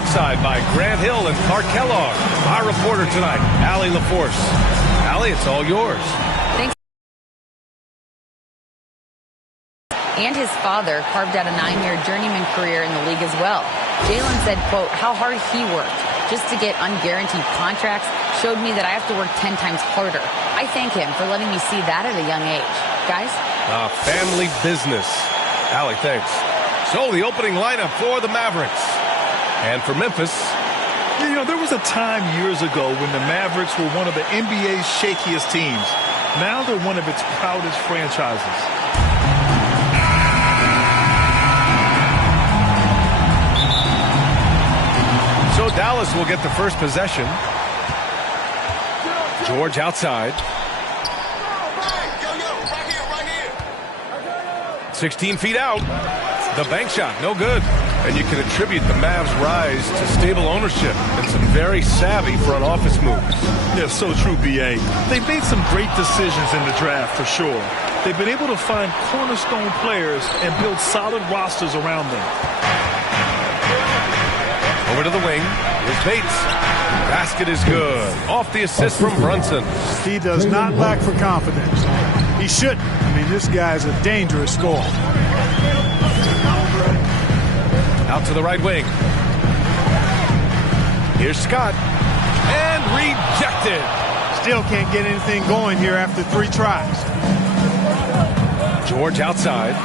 courtside by Grant Hill and Clark Kellogg. Our reporter tonight, Allie LaForce. Allie, it's all yours. Thanks. And his father carved out a 9-year journeyman career in the league as well. Jalen said, quote, how hard he worked just to get unguaranteed contracts showed me that I have to work 10 times harder. I thank him for letting me see that at a young age. Guys? Family business. Allie, thanks. So the opening lineup for the Mavericks. And for Memphis. You know, there was a time years ago when the Mavericks were one of the NBA's shakiest teams. Now they're one of its proudest franchises. So Dallas will get the first possession. George outside. 16 feet out. The bank shot, no good. And you can attribute the Mavs' rise to stable ownership and some very savvy front office moves. Yeah, so true, B.A. They've made some great decisions in the draft, for sure. They've been able to find cornerstone players and build solid rosters around them. Over to the wing. Here's Bates. Basket is good. Off the assist from Brunson. He does not lack for confidence. He shouldn't. I mean, this guy's a dangerous scorer. Out to the right wing. Here's Scott. And rejected. Still can't get anything going here after 3 tries. George outside.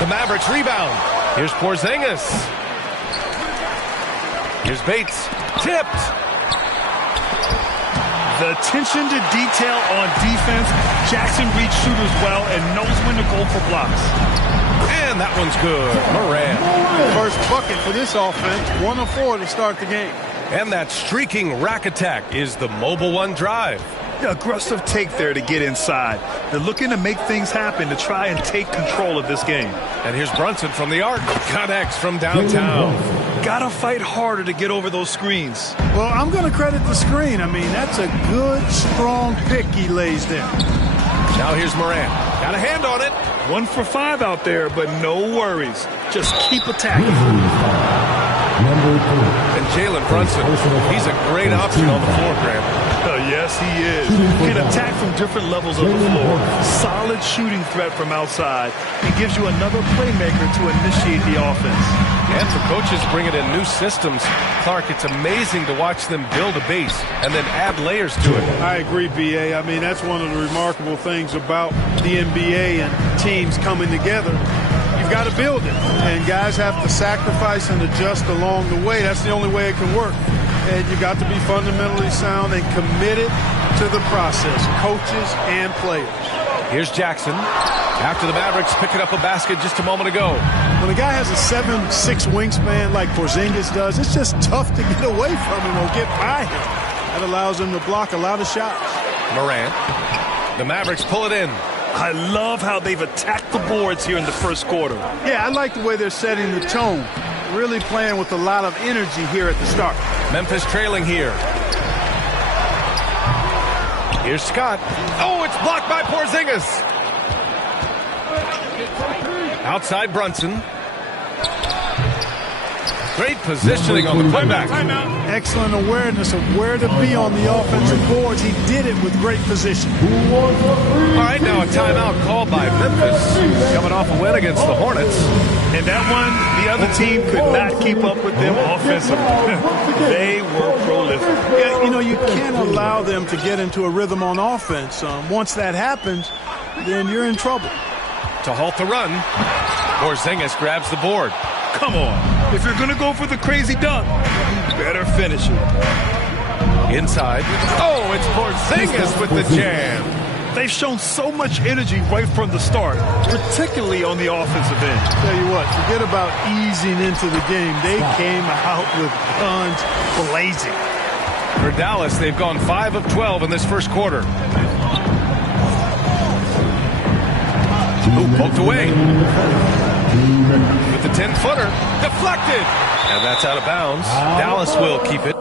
The Mavericks rebound. Here's Porzingis. Here's Bates. Tipped. The attention to detail on defense. Jackson reads shooters well and knows when to go for blocks. And that one's good. Moran. First bucket for this offense. 1 of 4 to start the game. And that streaking rack attack is the mobile one drive. Yeah, aggressive take there to get inside. They're looking to make things happen to try and take control of this game. And here's Brunson from the arc. Connects from downtown. Gotta fight harder to get over those screens. Well, I'm going to credit the screen. I mean, that's a good, strong pick he lays there. Now here's Moran. Got a hand on it. 1 for 5 out there, but no worries. Just keep attacking. And Jalen Brunson, he's a great option on the floor, Graham. Yes, he is. Can attack from different levels of the floor. Solid shooting threat from outside. It gives you another playmaker to initiate the offense. And for coaches bringing in new systems, Clark, it's amazing to watch them build a base and then add layers to it. I agree, B.A. I mean, that's one of the remarkable things about the NBA and teams coming together. You've got to build it, and guys have to sacrifice and adjust along the way. That's the only way it can work. And you got to be fundamentally sound and committed to the process, coaches and players. Here's Jackson. After the Mavericks picking up a basket just a moment ago. When a guy has a 7'6" wingspan like Porzingis does, it's just tough to get away from him or get by him. That allows him to block a lot of shots. Moran. The Mavericks pull it in. I love how they've attacked the boards here in the first quarter. Yeah, I like the way they're setting the tone. Really playing with a lot of energy here at the start. Memphis trailing here. Here's Scott. Oh, it's blocked by Porzingis. Outside Brunson. Great positioning on the playback. Excellent awareness of where to be on the offensive boards. He did it with great position. All right, now a timeout called by Memphis. Coming off a win against the Hornets. And that one, the other team could not keep up with them offensively. They were prolific. Yeah, you know, you can't allow them to get into a rhythm on offense. Once that happens, then you're in trouble. To halt the run, Porzingis grabs the board. Come on. If you're going to go for the crazy dunk, you better finish it. Inside. Oh, it's Porzingis with the jam. They've shown so much energy right from the start, particularly on the offensive end. Tell you what, forget about easing into the game. They came out with guns blazing. For Dallas, they've gone 5 of 12 in this first quarter. Ooh, poked away. With the 10-footer, deflected. And that's out of bounds. Dallas will keep it.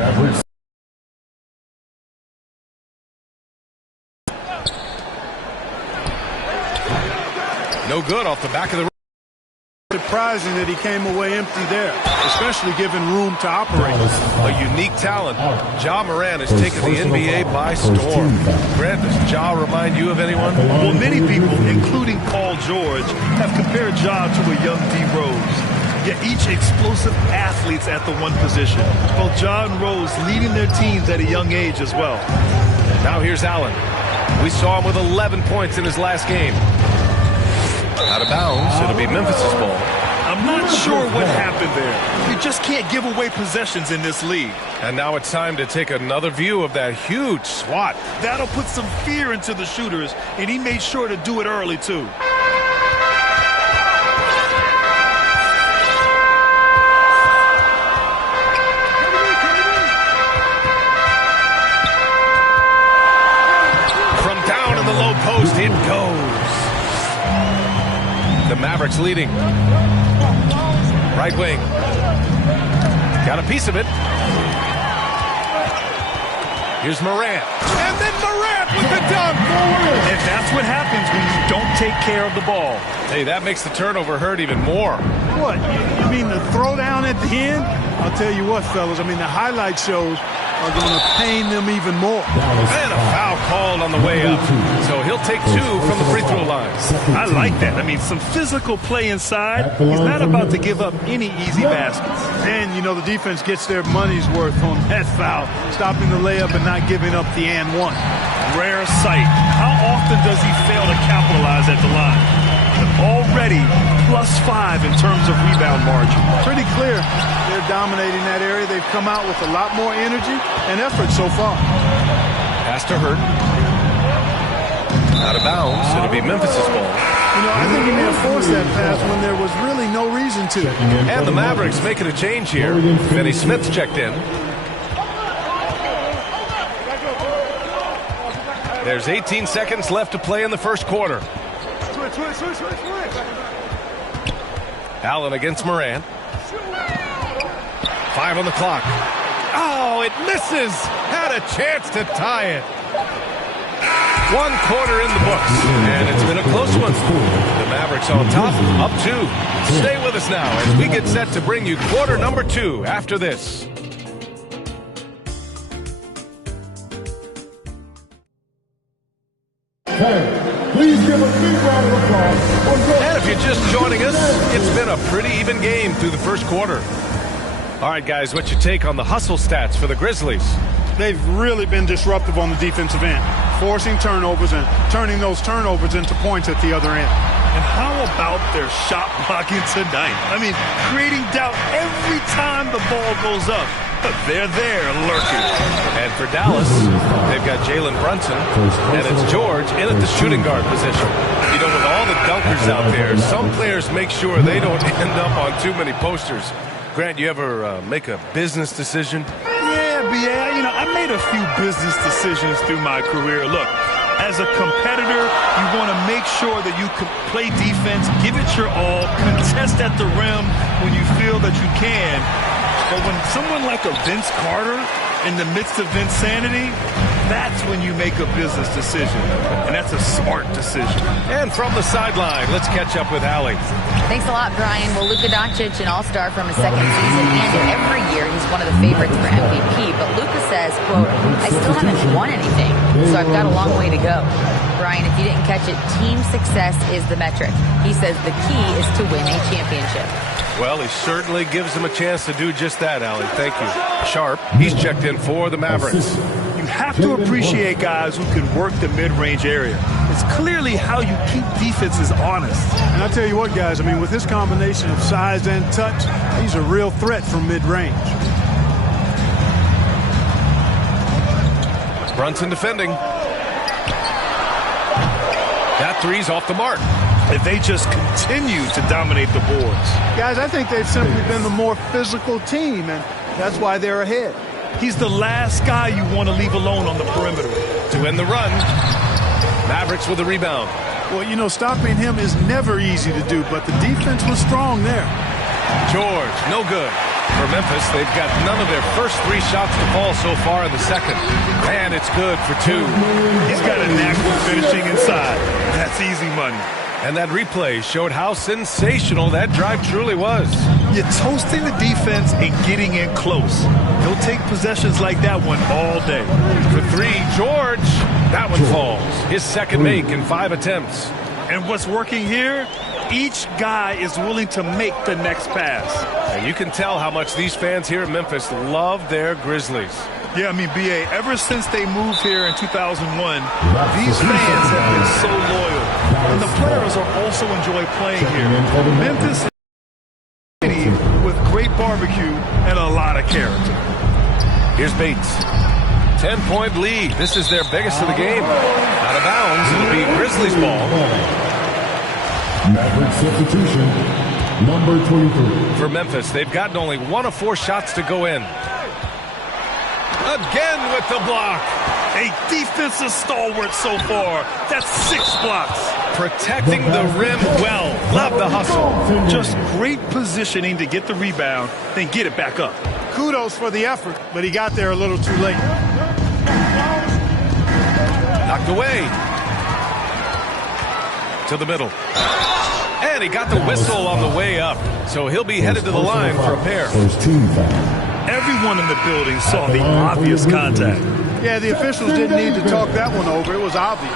Mavericks. good off the back of the rim. Surprising that he came away empty there, especially given room to operate. A unique talent. Ja Morant has taken the NBA by storm. Grant, does Ja remind you of anyone? Well, many people, including Paul George, have compared Ja to a young D. Rose. Yet each explosive athletes at the one position. Both Ja and Rose leading their teams at a young age as well. Now here's Allen. We saw him with 11 points in his last game. Out of bounds, it'll be Memphis' ball. I'm not sure what happened there. You just can't give away possessions in this league. And now it's time to take another view of that huge swat. That'll put some fear into the shooters, and he made sure to do it early, too. From down in the low post, it goes. The Mavericks leading. Right wing. Got a piece of it. Here's Morant. And then Morant with the dunk. And that's what happens when you don't take care of the ball. Hey, that makes the turnover hurt even more. What? You mean the throwdown at the end? I'll tell you what, fellas. I mean, the highlight shows are going to pain them even more. And a foul called on the way up. So he'll take 2 from the free throw line. I like that. I mean, some physical play inside. He's not about to give up any easy baskets. And, you know, the defense gets their money's worth on that foul, stopping the layup and not giving up the and one. Rare sight. How often does he fail to capitalize at the line? But already +5 in terms of rebound margin. Pretty clear they're dominating that area. They've come out with a lot more energy and effort so far. Has to hurt. Out of bounds. It'll be Memphis' ball. You know, I think he may have forced that pass when there was really no reason to. And the Mavericks making a change here. Finney Smith's checked in. There's 18 seconds left to play in the first quarter. Allen against Morant. 5 on the clock. Oh, it misses. Had a chance to tie it. 1 quarter in the books, and it's been a close one. The Mavericks on top, up 2. Stay with us now as we get set to bring you quarter number 2 after this. Please give a big round of applause. And if you're just joining us, it's been a pretty even game through the first quarter. All right, guys, what's your take on the hustle stats for the Grizzlies? They've really been disruptive on the defensive end, forcing turnovers and turning those turnovers into points at the other end. And how about their shot blocking tonight? I mean, creating doubt every time the ball goes up. But they're there lurking. And for Dallas, they've got Jalen Brunson, and it's George in at the shooting guard position. You know, with all the dunkers out there, some players make sure they don't end up on too many posters. Grant, you ever make a business decision? Yeah, you know, I made a few business decisions through my career. Look, as a competitor, you want to make sure that you can play defense, give it your all, contest at the rim when you feel that you can. But when someone like a Vince Carter in the midst of insanity, that's when you make a business decision. And that's a smart decision. And from the sideline, let's catch up with Allie. Thanks a lot, Brian. Well, Luka Doncic, an all-star from his second season, and every year he's one of the favorites for MVP. But Luka says, quote, I still haven't won anything, so I've got a long way to go. Brian, if you didn't catch it, team success is the metric. He says the key is to win a championship. Well, he certainly gives them a chance to do just that, Allie. Thank you. Sharp, he's checked in for the Mavericks. You have to appreciate guys who can work the mid-range area. It's clearly how you keep defenses honest. And I'll tell you what, guys, I mean, with his combination of size and touch, he's a real threat from mid-range. Brunson defending. That three's off the mark. If they just continue to dominate the boards. Guys, I think they've simply been the more physical team, and that's why they're ahead. He's the last guy you want to leave alone on the perimeter. To end the run, Mavericks with the rebound. Well, you know, stopping him is never easy to do, but the defense was strong there. George, no good. For Memphis, they've got none of their first 3 shots to fall so far in the second. And it's good for 2. He's got a knack for finishing inside. That's easy money. And that replay showed how sensational that drive truly was. You're toasting the defense and getting in close. He'll take possessions like that one all day. For three, George. That one falls. His second make in 5 attempts. And what's working here? Each guy is willing to make the next pass. And you can tell how much these fans here in Memphis love their Grizzlies. Yeah, I mean, B.A., ever since they moved here in 2001, these fans have been so loyal. And the players are also enjoy playing here. Memphis is a city with great barbecue and a lot of character. Here's Bates. 10-point lead. This is their biggest of the game. Out of bounds. It'll be Grizzlies ball. Maverick substitution, number 23. For Memphis, they've gotten only 1 of 4 shots to go in. Again with the block. A defensive stalwart so far. That's 6 blocks. Protecting the rim well. Love the hustle. Just great positioning to get the rebound, then get it back up. Kudos for the effort, but he got there a little too late. Knocked away. To the middle. And he got the whistle on the way up. So he'll be headed to the line for a pair. First team foul. Everyone in the building saw the obvious contact. Yeah, the officials didn't need to talk that one over. It was obvious.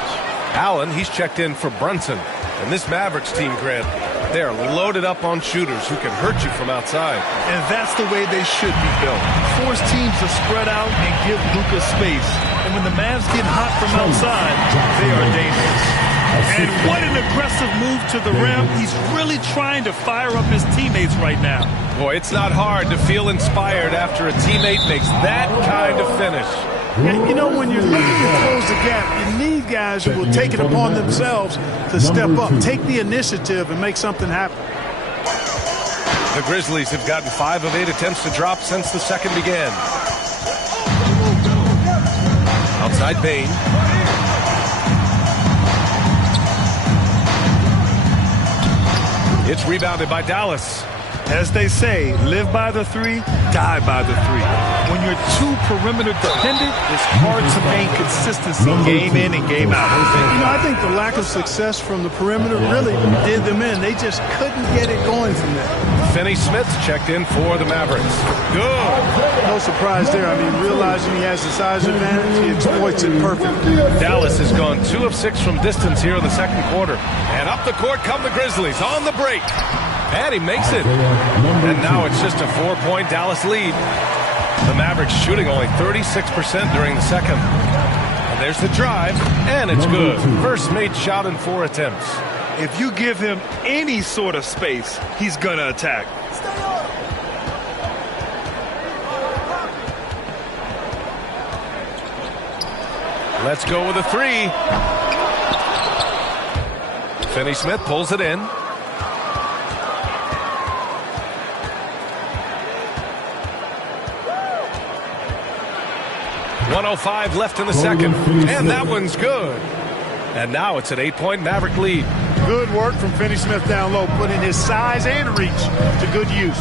Allen, he's checked in for Brunson. And this Mavericks team, Grant, they're loaded up on shooters who can hurt you from outside. And that's the way they should be built. Force teams to spread out and give Luka space. And when the Mavs get hot from outside, they are dangerous. And what an aggressive move to the rim. He's really trying to fire up his teammates right now. Boy, it's not hard to feel inspired after a teammate makes that kind of finish. Yeah, you know, when you're looking to close the gap, you need guys who will take it upon themselves to step up, take the initiative, and make something happen. The Grizzlies have gotten 5 of 8 attempts to drop since the second began. Outside Bain. It's rebounded by Dallas. As they say, live by the 3, die by the 3. When you're too perimeter dependent, it's hard to maintain consistency game in and game out. You know, I think the lack of success from the perimeter really did them in. They just couldn't get it going from there. Finney-Smith checked in for the Mavericks. Good. No surprise there. I mean, realizing he has the size advantage, he exploits it perfectly. Dallas has gone 2 of 6 from distance here in the second quarter. And up the court come the Grizzlies on the break. And he makes it. And now it's just a 4-point Dallas lead. The Mavericks shooting only 36% during the second. And there's the drive, and it's good. First made shot in 4 attempts. If you give him any sort of space, he's going to attack. Let's go with a 3. Finney-Smith pulls it in. .105 left in the second, and that one's good. And now it's an 8-point Maverick lead. Good work from Finney-Smith down low, putting his size and reach to good use.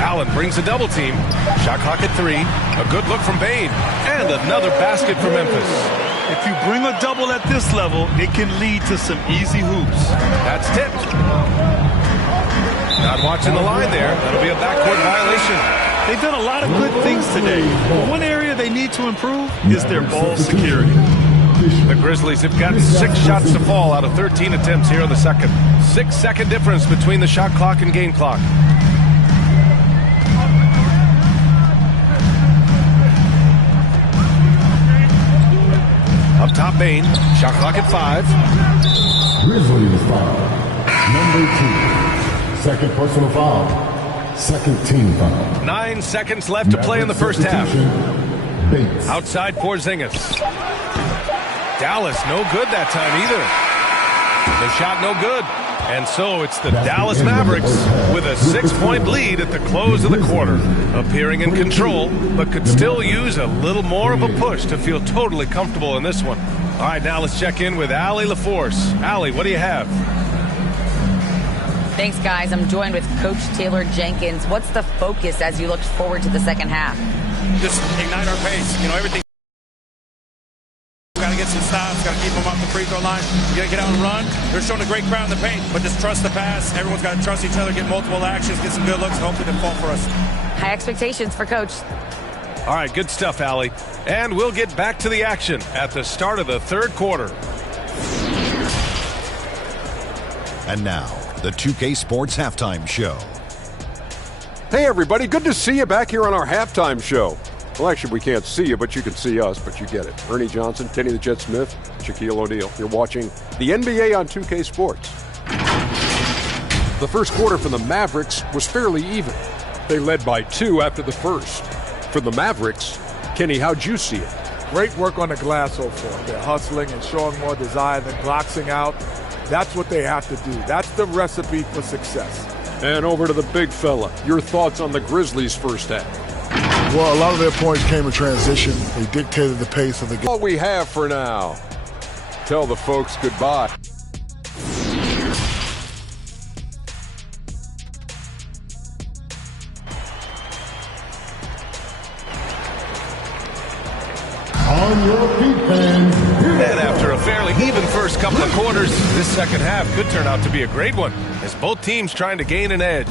Allen brings a double team. Shot clock at 3. A good look from Bain. And another basket for Memphis. If you bring a double at this level, it can lead to some easy hoops. That's tipped. Not watching the line there. That'll be a backcourt violation. They've done a lot of good things today. But one area they need to improve is their ball security. The Grizzlies have gotten 6 shots to fall out of 13 attempts here in the second. 6-second difference between the shot clock and game clock. Up top, Bain. Shot clock at 5. Grizzlies foul. Number 2. Second personal foul. Second team foul. 9 seconds left to play in the first half. Bates. Outside Porzingis. Dallas no good that time either. The shot no good. And so it's the Dallas Mavericks with a 6-point lead at the close of the quarter. Appearing in control, but could still use a little more of a push to feel totally comfortable in this one. All right, now let's check in with Allie LaForce. Allie, what do you have? Thanks, guys. I'm joined with Coach Taylor Jenkins. What's the focus as you look forward to the second half? Just ignite our pace. You know, everything. Got to get some stops. Got to keep them off the free throw line. You got to get out and run. They're showing a great crowd in the paint, but just trust the pass. Everyone's got to trust each other, get multiple actions, get some good looks, and hopefully they fall for us. High expectations for Coach. All right, good stuff, Allie. And we'll get back to the action at the start of the third quarter. And now, the 2K Sports Halftime Show. Hey, everybody. Good to see you back here on our halftime show. Well, actually, we can't see you, but you can see us, but you get it. Ernie Johnson, Kenny the Jet Smith, Shaquille O'Neal. You're watching the NBA on 2K Sports. The first quarter for the Mavericks was fairly even. They led by 2 after the first. For the Mavericks, Kenny, how'd you see it? Great work on the glass so far. They're hustling and showing more desire than boxing out. That's what they have to do. That's the recipe for success. And over to the big fella. Your thoughts on the Grizzlies' first half? Well, a lot of their points came in transition. They dictated the pace of the game. All we have for now. Tell the folks goodbye. On your feet, fans. And after a fairly even first couple of quarters, this second half could turn out to be a great one as both teams trying to gain an edge.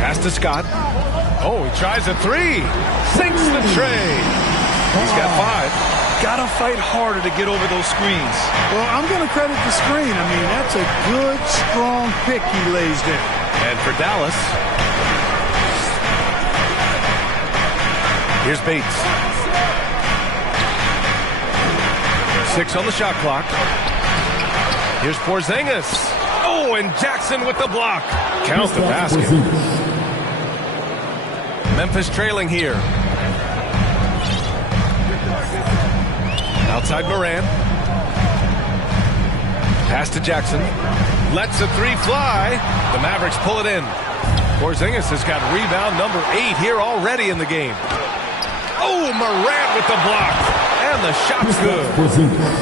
Pass to Scott. Oh, he tries a three. Sinks the tray. He's got 5. Got to fight harder to get over those screens. Well, I'm going to credit the screen. I mean, that's a good, strong pick he lays there. And for Dallas, here's Bates. 6 on the shot clock. Here's Porzingis. Oh, and Jackson with the block. Count the basket. Memphis trailing here. Outside Moran. Pass to Jackson. Lets the 3 fly. The Mavericks pull it in. Porzingis has got rebound number 8 here already in the game. Oh, Moran with the block. And the shot's good.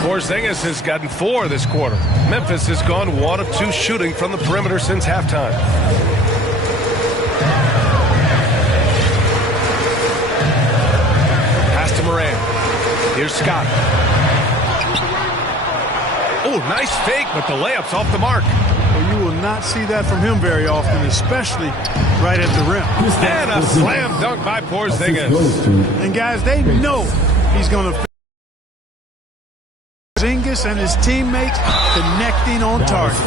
Porzingis has gotten 4 this quarter. Memphis has gone 1 of 2 shooting from the perimeter since halftime. Pass to Moran. Here's Scott. Oh, nice fake, but the layup's off the mark. Well, you will not see that from him very often, especially right at the rim. And a slam dunk by Porzingis. And guys, they know he's going to. Porzingis and his teammates connecting on target.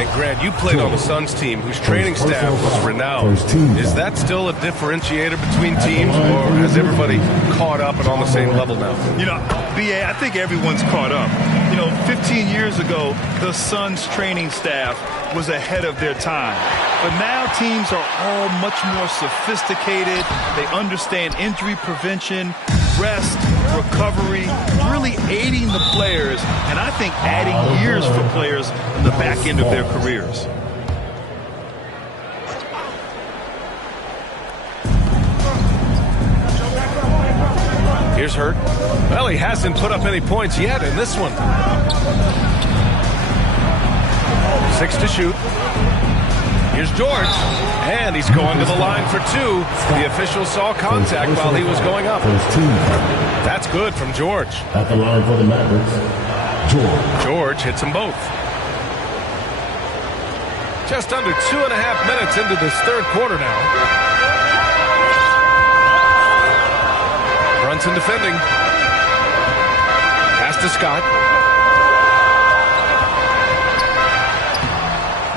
And Grant, you played on the Suns team whose training staff was renowned. Is that still a differentiator between teams, or has everybody caught up and on the same level now? You know, B.A., I think everyone's caught up. You know, 15 years ago, the Suns training staff was ahead of their time. But now teams are all much more sophisticated. They understand injury prevention, rest, recovery, really aiding the players, and I think adding years for players in the back end of their careers. Here's Hurt. Well, he hasn't put up any points yet in this one. 6 to shoot. Here's George. And he's going to the line for 2. The official saw contact while he was going up. That's good from George. At the line for the Mavericks, George hits them both. Just under 2.5 minutes into this third quarter now. Brunson defending. Pass to Scott.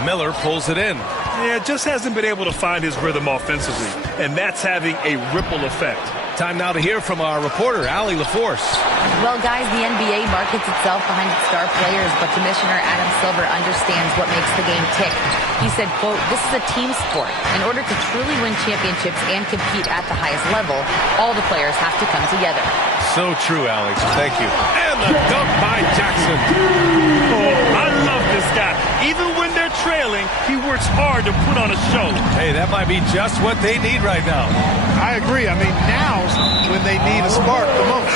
Miller pulls it in. Yeah, just hasn't been able to find his rhythm offensively, and that's having a ripple effect. Time now to hear from our reporter, Allie LaForce. Well, guys, the NBA markets itself behind its star players, but Commissioner Adam Silver understands what makes the game tick. He said, quote, "This is a team sport. In order to truly win championships and compete at the highest level, all the players have to come together." So true, Alex. Thank you. And the dunk by Jackson. Oh, I love this guy. Even when they're trailing, he works hard to put on a show. Hey, that might be just what they need right now. I agree. I mean, now's when they need a spark the most.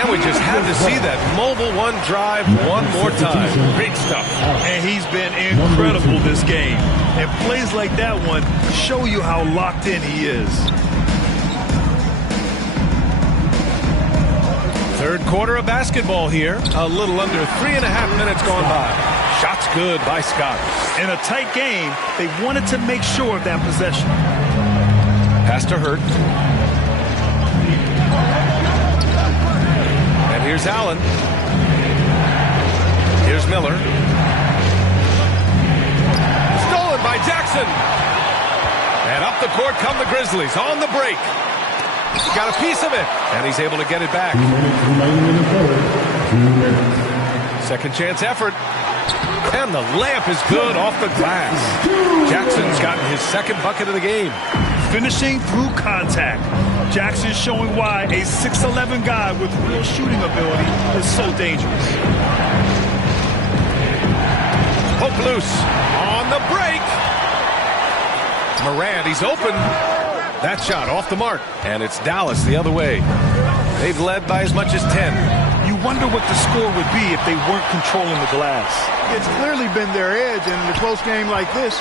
And we just had to see that mobile one drive one more time. Great stuff. And he's been incredible this game. And plays like that one show you how locked in he is. Third quarter of basketball here. A little under 3.5 minutes gone by. Shots good by Scott. In a tight game, they wanted to make sure of that possession. Pass to Hurt. And here's Allen. Here's Miller. Stolen by Jackson. And up the court come the Grizzlies on the break. Got a piece of it. And he's able to get it back. Second chance effort. And the layup is good off the glass. Jackson's gotten his second bucket of the game. Finishing through contact. Jackson showing why a 6'11 guy with real shooting ability is so dangerous. Poke loose on the break. Morant, he's open. That shot off the mark. And it's Dallas the other way. They've led by as much as 10. You wonder what the score would be if they weren't controlling the glass. It's clearly been their edge, and in a close game like this,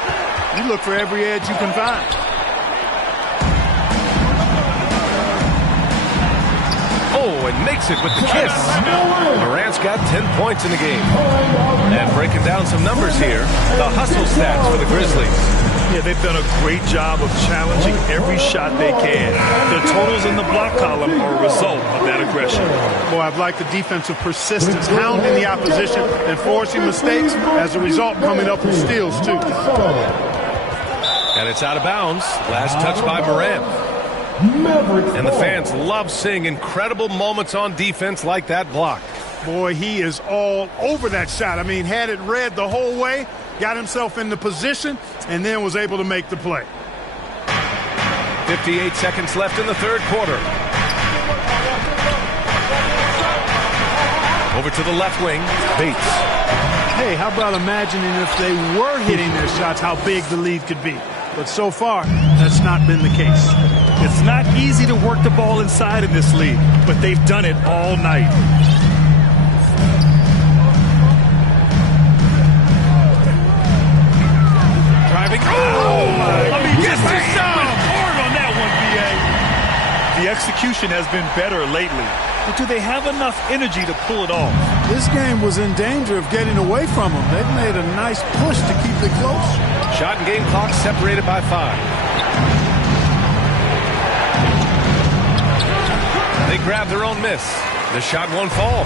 you look for every edge you can find. Oh, and makes it with the kiss. Morant's got 10 points in the game. And breaking down some numbers here, the hustle stats for the Grizzlies. Yeah, they've done a great job of challenging every shot they can. The totals in the block column are a result of that aggression. Boy, I've liked the defensive persistence, hounding the opposition and forcing mistakes. As a result, coming up with steals, too. And it's out of bounds. Last touch by Morant. And the fans love seeing incredible moments on defense like that block. Boy, he is all over that shot. I mean, had it read the whole way, got himself in the position, and then was able to make the play. 58 seconds left in the third quarter. Over to the left wing, Bates. Hey, how about imagining if they were hitting their shots, how big the lead could be. But so far, that's not been the case. It's not easy to work the ball inside in this league, but they've done it all night. Driving. Oh, I mean, yes, just he went hard on that one, B.A. The execution has been better lately, but do they have enough energy to pull it off? This game was in danger of getting away from them. They've made a nice push to keep it close. Shot and game clock separated by 5. They grab their own miss. The shot won't fall.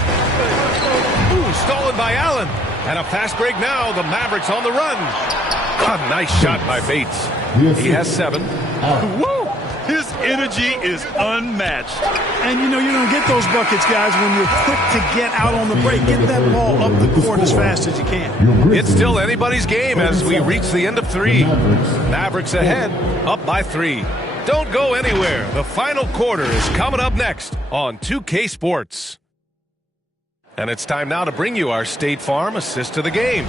Ooh, stolen by Allen. And a fast break now. The Mavericks on the run. A nice shot by Bates. He has 7. Woo! His energy is unmatched. And, you know, you don't get those buckets, guys, when you're quick to get out on the break. Get that ball up the court as fast as you can. It's still anybody's game as we reach the end of 3. Mavericks ahead, up by 3. Don't go anywhere. The final quarter is coming up next on 2K Sports. And it's time now to bring you our State Farm assist to the game.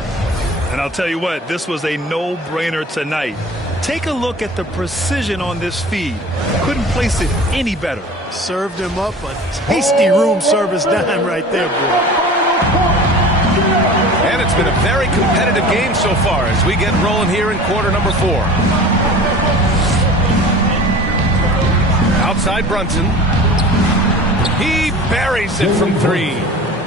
And I'll tell you what, this was a no-brainer tonight. Take a look at the precision on this feed. Couldn't place it any better. Served him up a tasty room service dime right there, boy. And it's been a very competitive game so far as we get rolling here in quarter number 4. Outside Brunson. He buries it from 3.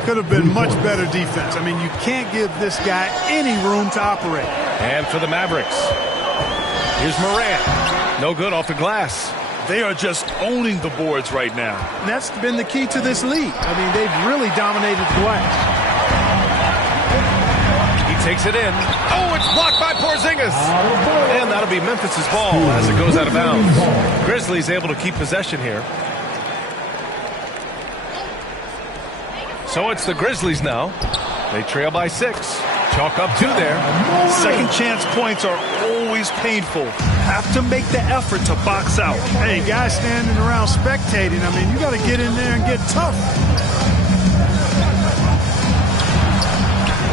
Could have been much better defense. I mean, you can't give this guy any room to operate. And for the Mavericks, here's Morant. No good off the glass. They are just owning the boards right now. And that's been the key to this league. I mean, they've really dominated the glass. He takes it in. Oh, it's blocked by Porzingis. And that'll be Memphis's ball as it goes out of bounds. Grizzlies able to keep possession here. So it's the Grizzlies now. They trail by 6. Chalk up 2 there. Second chance points are always painful. Have to make the effort to box out. Hey, guys standing around spectating, I mean, you got to get in there and get tough.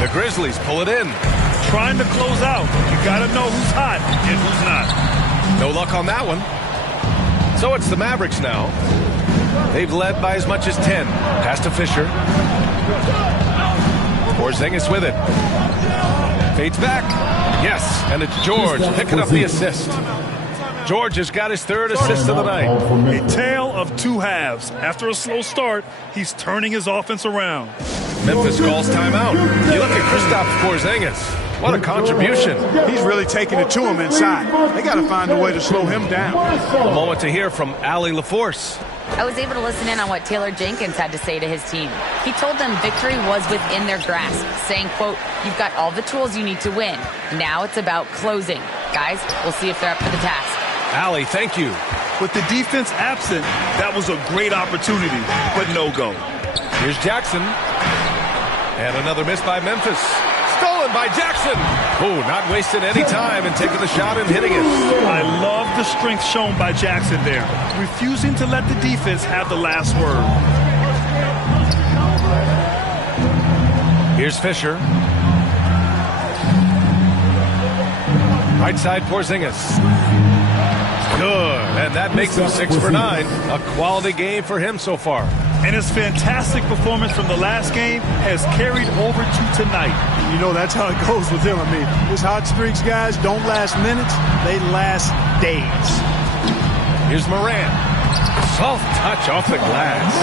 The Grizzlies pull it in. Trying to close out. You got to know who's hot and who's not. No luck on that one. So it's the Mavericks now. They've led by as much as 10. Pass to Fisher. Porzingis with it. Fades back. Yes, and it's George picking up the assist. George has got his third assist of the night. A tale of two halves. After a slow start, he's turning his offense around. Memphis calls timeout. You look at Kristaps Porzingis. What a contribution. He's really taking it to him inside. They got to find a way to slow him down. A moment to hear from Allie LaForce. I was able to listen in on what Taylor Jenkins had to say to his team. He told them victory was within their grasp, saying, quote, "You've got all the tools you need to win. Now it's about closing. Guys, we'll see if they're up for the task." Allie, thank you. With the defense absent, that was a great opportunity, but no go. Here's Jackson. And another miss by Memphis. Stolen by Jackson. Oh, not wasting any time and taking the shot and hitting it. I love the strength shown by Jackson there, refusing to let the defense have the last word. Here's Fisher. Right side Porzingis. Good, and that makes him 6 for 9. A quality game for him so far. And his fantastic performance from the last game has carried over to tonight. You know, that's how it goes with him. I mean, his hot streaks, guys, don't last minutes. They last days. Here's Morant. Soft touch off the glass.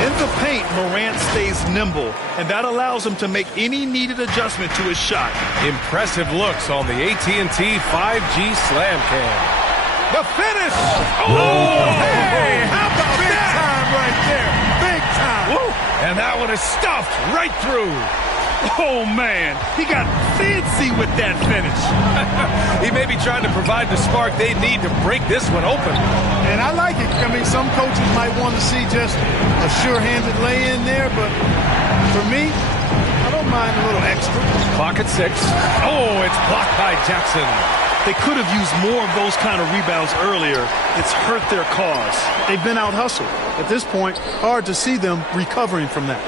In the paint, Morant stays nimble, and that allows him to make any needed adjustment to his shot. Impressive looks on the AT&T 5G Slam Cam. The finish! Oh, hey, how about Big that? time right there. Big time. Woo. And that one is stuffed right through. Oh, man, he got fancy with that finish. He may be trying to provide the spark they need to break this one open. And I like it. I mean, some coaches might want to see just a sure-handed lay-in there, but for me, I don't mind a little extra. Clock at 6. Oh, it's blocked by Jackson. They could have used more of those kind of rebounds earlier. It's hurt their cause. They've been out-hustled. At this point, hard to see them recovering from that.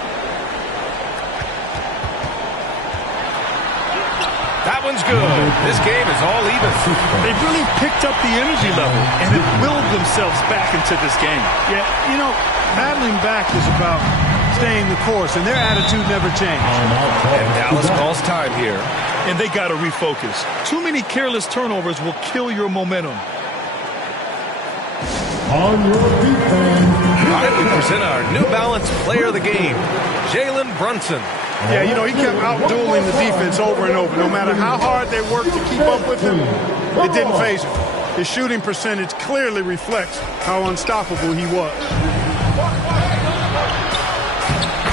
That one's good. This game is all even. They've really picked up the energy level and have willed themselves back into this game. Yeah, you know, battling back is about staying the course, and their attitude never changed. And Dallas calls time here. And they got to refocus. Too many careless turnovers will kill your momentum. All right, we present our New Balance Player of the Game, Jalen Brunson. Yeah, you know, he kept out-dueling the defense over and over. No matter how hard they worked to keep up with him, it didn't faze him. His shooting percentage clearly reflects how unstoppable he was.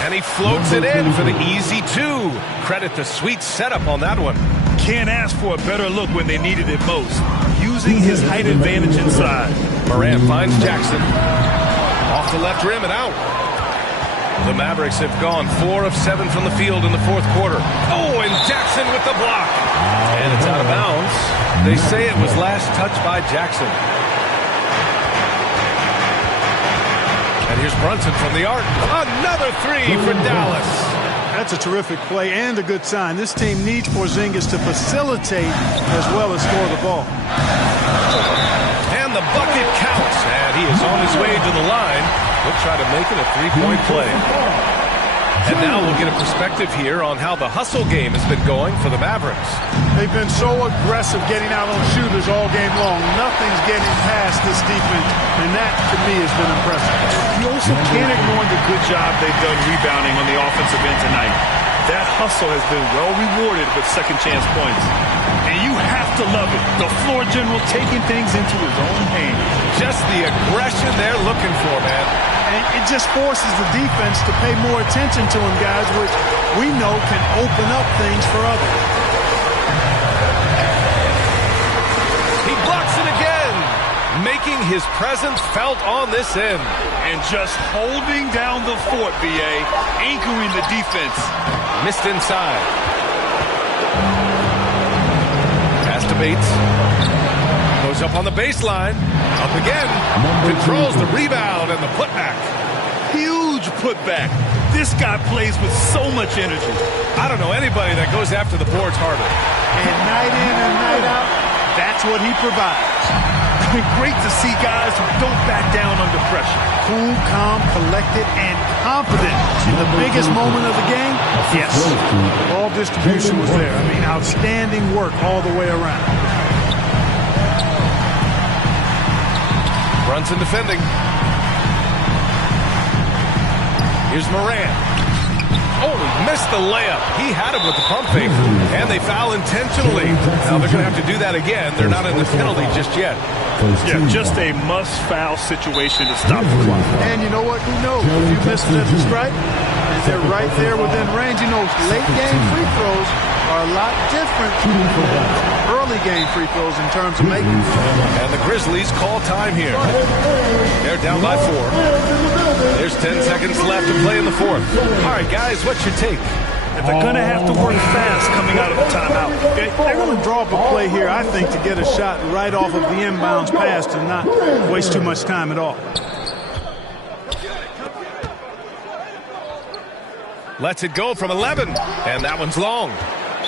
And he floats it in for the easy 2. Credit the sweet setup on that one. Can't ask for a better look when they needed it most. Using his height advantage inside. Morant finds Jackson. Off the left rim and out. The Mavericks have gone 4 of 7 from the field in the fourth quarter. Oh, and Jackson with the block. And it's out of bounds. They say it was last touched by Jackson. And here's Brunson from the arc. Another 3 for Dallas. That's a terrific play and a good sign. This team needs Porzingis to facilitate as well as score the ball. And the bucket counts. And he is on his way to the line. He'll try to make it a 3-point play. And now we'll get a perspective here on how the hustle game has been going for the Mavericks. They've been so aggressive getting out on shooters all game long. Nothing's getting past this defense, and that, to me, has been impressive. You also can't ignore the good job they've done rebounding on the offensive end tonight. That hustle has been well rewarded with second chance points. And you have to love it. The floor general taking things into his own hands. Just the aggression they're looking for, man. And it just forces the defense to pay more attention to him, guys, which we know can open up things for others. He blocks it again, making his presence felt on this end. And just holding down the fort, VA, anchoring the defense. Missed inside. Pass to Bates. Goes up on the baseline. Up again. Controls the rebound and the putback. Huge putback. This guy plays with so much energy. I don't know anybody that goes after the boards harder. And night in and night out, that's what he provides. It's been great to see guys who don't back down under pressure. Cool, calm, collected, and confident. In the biggest moment of the game, yes, ball distribution was there. I mean, outstanding work all the way around. Brunson defending. Here's Moran. Oh, missed the layup. He had him with the pump fake, and they foul intentionally. Now they're going to have to do that again. They're not in the penalty just yet. Yeah, just a must-foul situation to stop the clock. And you know what? Who knows? If you missed it at the stripe, and they're right there within range. You know, late-game free throws are a lot different than early-game free throws in terms of making them. And the Grizzlies call time here. They're down by 4. There's 10 seconds left to play in the fourth. All right, guys, what's your take? They're going to have to work fast coming out of the timeout. They're going to draw up a play here, I think, to get a shot right off of the inbounds pass to not waste too much time at all. Lets it go from 11, and that one's long.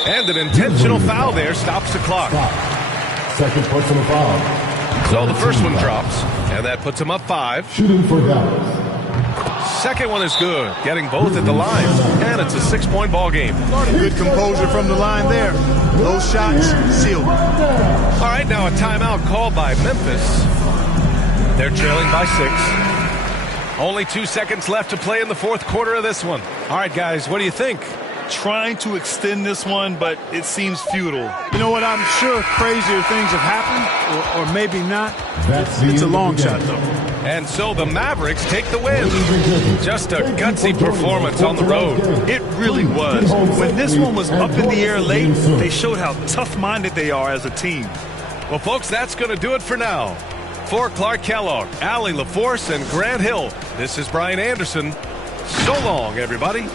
And an intentional foul there stops the clock. Second personal foul. So the first one drops, and that puts him up 5. Shooting for Dallas. Second one is good, getting both at the line, and it's a 6-point ball game. Good composure from the line there. Those shots sealed. All right, now a timeout called by Memphis. They're trailing by 6. Only 2 seconds left to play in the fourth quarter of this one. All right, guys, what do you think? Trying to extend this one, but it seems futile. You know what? I'm sure crazier things have happened, or maybe not. It's a long shot, though. And so the Mavericks take the win. Just a gutsy performance on the road. It really was. When this one was up in the air late, they showed how tough-minded they are as a team. Well, folks, that's going to do it for now. For Clark Kellogg, Allie LaForce, and Grant Hill, this is Brian Anderson. So long, everybody.